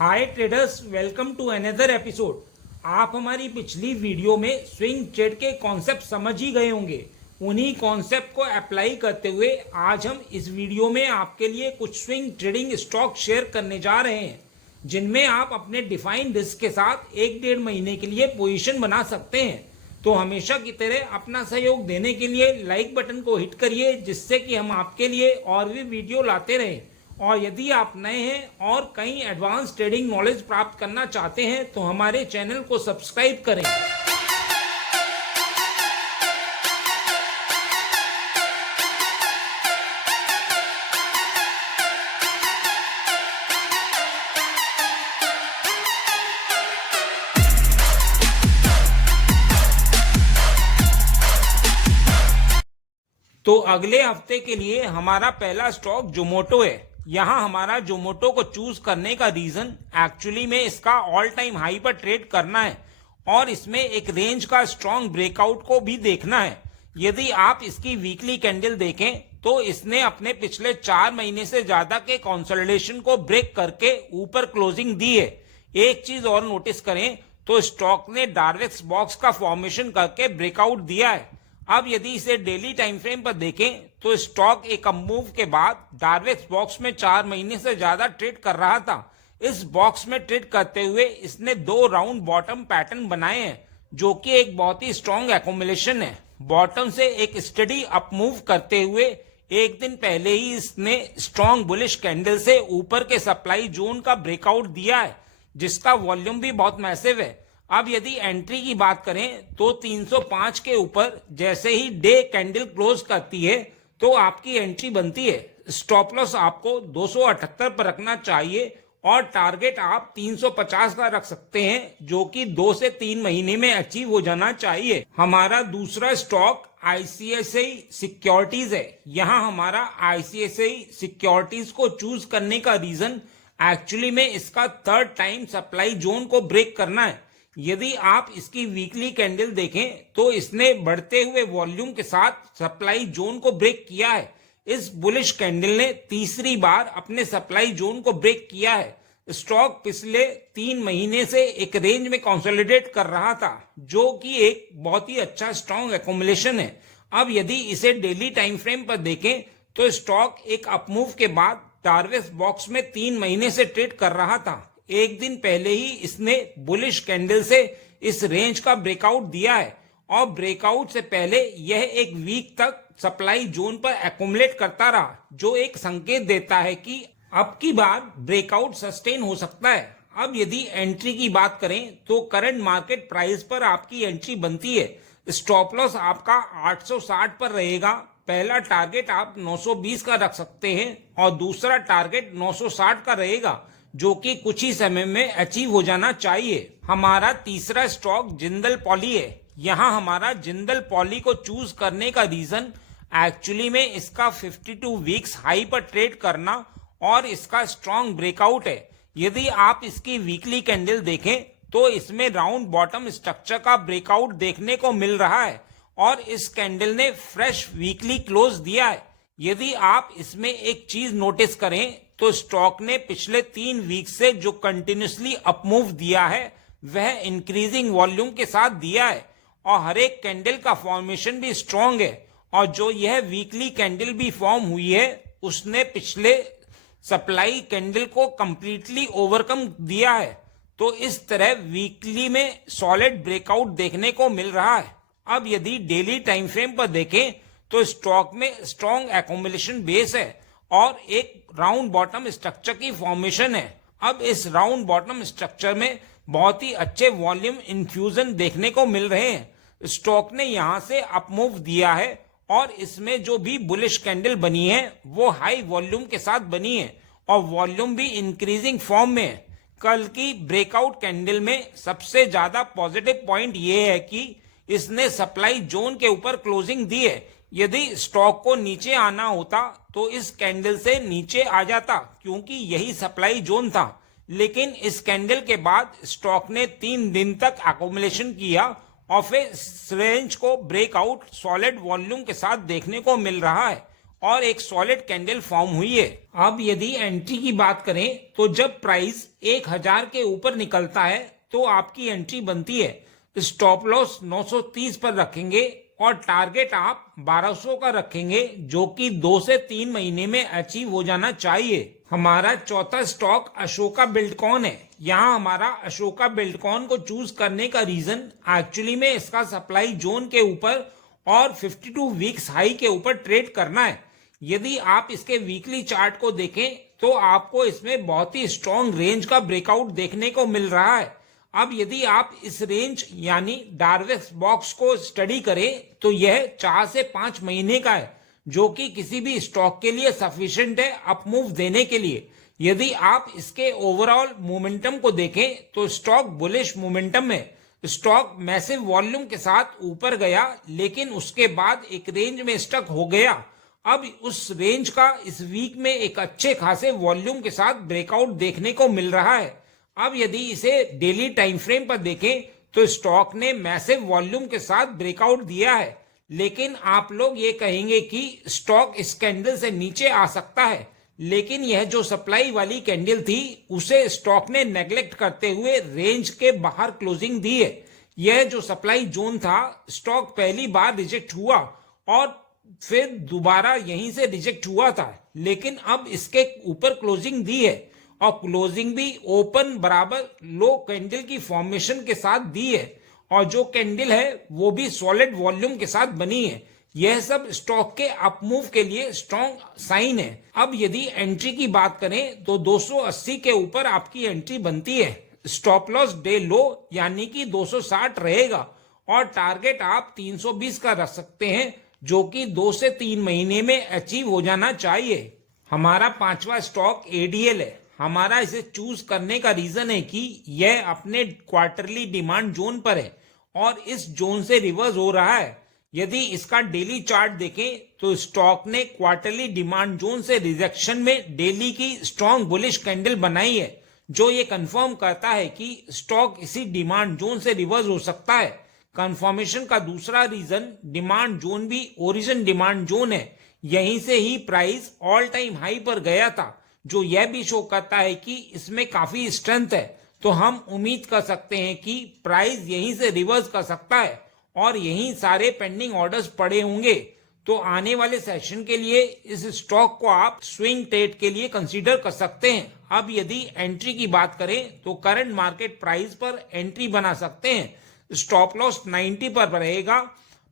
Hi traders, welcome to another episode. आप हमारी पिछली वीडियो में स्विंग ट्रेड के कॉन्सेप्ट समझ ही गए होंगे। उन्हीं कॉन्सेप्ट को अप्लाई करते हुए आज हम इस वीडियो में आपके लिए कुछ स्विंग ट्रेडिंग स्टॉक शेयर करने जा रहे हैं, जिनमें आप अपने डिफाइंड रिस्क के साथ 1-1.5 महीने के लिए पोजीशन बना सकते हैं। तो हमेशा की तरह अपना सहयोग देने के लिए लाइक बटन को हिट करिए, जिससे कि हम आपके लिए और भी वीडियो लाते रहें। और यदि आप नए हैं और कहीं एडवांस ट्रेडिंग नॉलेज प्राप्त करना चाहते हैं तो हमारे चैनल को सब्सक्राइब करें। तो अगले हफ्ते के लिए हमारा पहला स्टॉक जोमोटो है। यहाँ हमारा जोमोटो को चूज करने का रीजन एक्चुअली में इसका ऑल टाइम हाई पर ट्रेड करना है और इसमें एक रेंज का स्ट्रॉन्ग ब्रेकआउट को भी देखना है। यदि आप इसकी वीकली कैंडल देखें तो इसने अपने पिछले 4 महीने से ज्यादा के कंसोलिडेशन को ब्रेक करके ऊपर क्लोजिंग दी है। एक चीज और नोटिस करें तो स्टॉक ने डार्वेक्स बॉक्स का फॉर्मेशन करके ब्रेकआउट दिया है। अब यदि इसे डेली टाइम फ्रेम पर देखें तो स्टॉक एक अप मूव के बाद डार्वेक्स बॉक्स में 4 महीने से ज्यादा ट्रेड कर रहा था। इस बॉक्स में ट्रेड करते हुए इसने 2 राउंड बॉटम पैटर्न बनाए हैं, जो कि एक बहुत ही स्ट्रॉन्ग एकोमुलेशन है। बॉटम से एक स्टडी अप मूव करते हुए एक दिन पहले ही इसने स्ट्रॉन्ग बुलिश कैंडल से ऊपर के सप्लाई जोन का ब्रेकआउट दिया है, जिसका वॉल्यूम भी बहुत मैसिव है। अब यदि एंट्री की बात करें तो 305 के ऊपर जैसे ही डे कैंडल क्लोज करती है तो आपकी एंट्री बनती है। स्टॉप लॉस आपको 278 पर रखना चाहिए और टारगेट आप 350 का रख सकते हैं, जो कि 2 से 3 महीने में अचीव हो जाना चाहिए। हमारा दूसरा स्टॉक आईसीआईसीआई सिक्योरिटीज है। यहाँ हमारा आईसीआईसीआई सिक्योरिटीज को चूज करने का रीजन एक्चुअली में इसका 3rd टाइम सप्लाई जोन को ब्रेक करना है। यदि आप इसकी वीकली कैंडल देखें तो इसने बढ़ते हुए वॉल्यूम के साथ सप्लाई जोन को ब्रेक किया है। इस बुलिश कैंडल ने तीसरी बार अपने सप्लाई जोन को ब्रेक किया है। स्टॉक पिछले 3 महीने से एक रेंज में कंसोलिडेट कर रहा था, जो कि एक बहुत ही अच्छा स्ट्रॉन्ग एकोमुलेशन है। अब यदि इसे डेली टाइम फ्रेम पर देखें तो स्टॉक एक अपमूव के बाद डार्वेक्स बॉक्स में 3 महीने से ट्रेड कर रहा था। एक दिन पहले ही इसने बुलिश कैंडल से इस रेंज का ब्रेकआउट दिया है और ब्रेकआउट से पहले यह एक वीक तक सप्लाई जोन पर एक्युमुलेट करता रहा, जो एक संकेत देता है कि अब की बार ब्रेकआउट सस्टेन हो सकता है। अब यदि एंट्री की बात करें तो करंट मार्केट प्राइस पर आपकी एंट्री बनती है। स्टॉप लॉस आपका 860 पर रहेगा। पहला टारगेट आप 920 का रख सकते हैं और दूसरा टारगेट 960 का रहेगा, जो कि कुछ ही समय में अचीव हो जाना चाहिए। हमारा तीसरा स्टॉक जिंदल पॉली है। यहाँ हमारा जिंदल पॉली को चूज करने का रीजन एक्चुअली में इसका 52 वीक्स हाई पर ट्रेड करना और इसका स्ट्रॉन्ग ब्रेकआउट है। यदि आप इसकी वीकली कैंडल देखें तो इसमें राउंड बॉटम स्ट्रक्चर का ब्रेकआउट देखने को मिल रहा है और इस कैंडल ने फ्रेश वीकली क्लोज दिया है। यदि आप इसमें एक चीज नोटिस करें तो स्टॉक ने पिछले 3 वीक से जो कंटिन्यूसली अपमूव दिया है वह इंक्रीजिंग वॉल्यूम के साथ दिया है और हर एक कैंडल का फॉर्मेशन भी स्ट्रॉन्ग है। और जो यह वीकली कैंडल भी फॉर्म हुई है उसने पिछले सप्लाई कैंडल को कंप्लीटली ओवरकम दिया है। तो इस तरह वीकली में सॉलिड ब्रेकआउट देखने को मिल रहा है। अब यदि डेली टाइम फ्रेम पर देखें तो स्टॉक में स्ट्रॉन्ग एक्युमुलेशन बेस है और एक राउंड बॉटम स्ट्रक्चर की फॉर्मेशन है। अब इस राउंड बॉटम स्ट्रक्चर में बहुत ही अच्छे वॉल्यूम इन्फ्यूजन देखने को मिल रहे हैं। स्टॉक ने यहां से अपमूव दिया है और इसमें जो भी बुलिश कैंडल बनी है वो हाई वॉल्यूम के साथ बनी है और वॉल्यूम भी इंक्रीजिंग फॉर्म में है। कल की ब्रेकआउट कैंडल में सबसे ज्यादा पॉजिटिव पॉइंट ये है कि इसने सप्लाई जोन के ऊपर क्लोजिंग दी है। यदि स्टॉक को नीचे आना होता तो इस कैंडल से नीचे आ जाता, क्योंकि यही सप्लाई जोन था। लेकिन इस कैंडल के बाद स्टॉक ने 3 दिन तक एक्युमुलेशन किया और फिर रेंज को ब्रेकआउट सॉलिड वॉल्यूम के साथ देखने को मिल रहा है और एक सॉलिड कैंडल फॉर्म हुई है। अब यदि एंट्री की बात करें तो जब प्राइस 1000 के ऊपर निकलता है तो आपकी एंट्री बनती है। स्टॉप लॉस 930 पर रखेंगे और टारगेट आप 1200 का रखेंगे, जो कि 2 से 3 महीने में अचीव हो जाना चाहिए। हमारा चौथा स्टॉक अशोका बिल्डकॉन है। यहाँ हमारा अशोका बिल्डकॉन को चूज करने का रीजन एक्चुअली में इसका सप्लाई जोन के ऊपर और 52 वीक्स हाई के ऊपर ट्रेड करना है। यदि आप इसके वीकली चार्ट को देखें तो आपको इसमें बहुत ही स्ट्रॉन्ग रेंज का ब्रेकआउट देखने को मिल रहा है। अब यदि आप इस रेंज यानी डार्वेक्स बॉक्स को स्टडी करें तो यह 4 से 5 महीने का है, जो कि किसी भी स्टॉक के लिए सफिशिएंट है अपमूव देने के लिए। यदि आप इसके ओवरऑल मोमेंटम को देखें तो स्टॉक बुलिश मोमेंटम में, स्टॉक मैसिव वॉल्यूम के साथ ऊपर गया लेकिन उसके बाद एक रेंज में स्टक हो गया। अब उस रेंज का इस वीक में एक अच्छे खासे वॉल्यूम के साथ ब्रेकआउट देखने को मिल रहा है। अब यदि इसे डेली टाइम फ्रेम पर देखें तो स्टॉक ने मैसिव वॉल्यूम के साथ ब्रेकआउट दिया है, लेकिन आप लोग ये कहेंगे कि स्टॉक इस कैंडल से नीचे आ सकता है, लेकिन यह जो सप्लाई वाली कैंडल थी उसे स्टॉक ने नेग्लेक्ट करते हुए रेंज के बाहर क्लोजिंग दी है। यह जो सप्लाई जोन था, स्टॉक पहली बार रिजेक्ट हुआ और फिर दोबारा यहीं से रिजेक्ट हुआ था, लेकिन अब इसके ऊपर क्लोजिंग दी है और क्लोजिंग भी ओपन बराबर लो कैंडल की फॉर्मेशन के साथ दी है और जो कैंडल है वो भी सॉलिड वॉल्यूम के साथ बनी है। यह सब स्टॉक के अपमूव के लिए स्ट्रॉन्ग साइन है। अब यदि एंट्री की बात करें तो 280 के ऊपर आपकी एंट्री बनती है। स्टॉप लॉस डे लो यानी कि 260 रहेगा और टारगेट आप 320 का रख सकते हैं, जो कि 2 से 3 महीने में अचीव हो जाना चाहिए। हमारा पांचवा स्टॉक एडीएल है। हमारा इसे चूज करने का रीजन है कि यह अपने क्वार्टरली डिमांड जोन पर है और इस जोन से रिवर्स हो रहा है। यदि इसका डेली चार्ट देखें तो स्टॉक ने क्वार्टरली डिमांड जोन से रिजेक्शन में डेली की स्ट्रॉन्ग बुलिश कैंडल बनाई है, जो ये कंफर्म करता है कि स्टॉक इसी डिमांड जोन से रिवर्स हो सकता है। कंफर्मेशन का दूसरा रीजन डिमांड जोन भी ओरिजिन डिमांड जोन है। यहीं से ही प्राइस ऑल टाइम हाई पर गया था, जो यह भी शो करता है कि इसमें काफी स्ट्रेंथ है। तो हम उम्मीद कर सकते हैं कि प्राइस यहीं से रिवर्स कर सकता है और यहीं सारे पेंडिंग ऑर्डर्स पड़े होंगे। तो आने वाले सेशन के लिए इस स्टॉक को आप स्विंग ट्रेड के लिए कंसीडर कर सकते हैं। अब यदि एंट्री की बात करें तो करंट मार्केट प्राइस पर एंट्री बना सकते हैं। स्टॉप लॉस 90 पर रहेगा।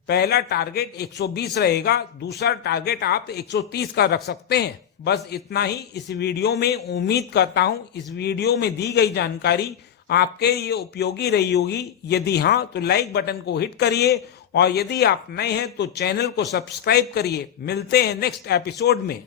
पहला टारगेट 120 रहेगा, दूसरा टारगेट आप 130 का रख सकते हैं। बस इतना ही इस वीडियो में। उम्मीद करता हूं इस वीडियो में दी गई जानकारी आपके लिए उपयोगी रही होगी। यदि हाँ तो लाइक बटन को हिट करिए और यदि आप नए हैं तो चैनल को सब्सक्राइब करिए। मिलते हैं नेक्स्ट एपिसोड में।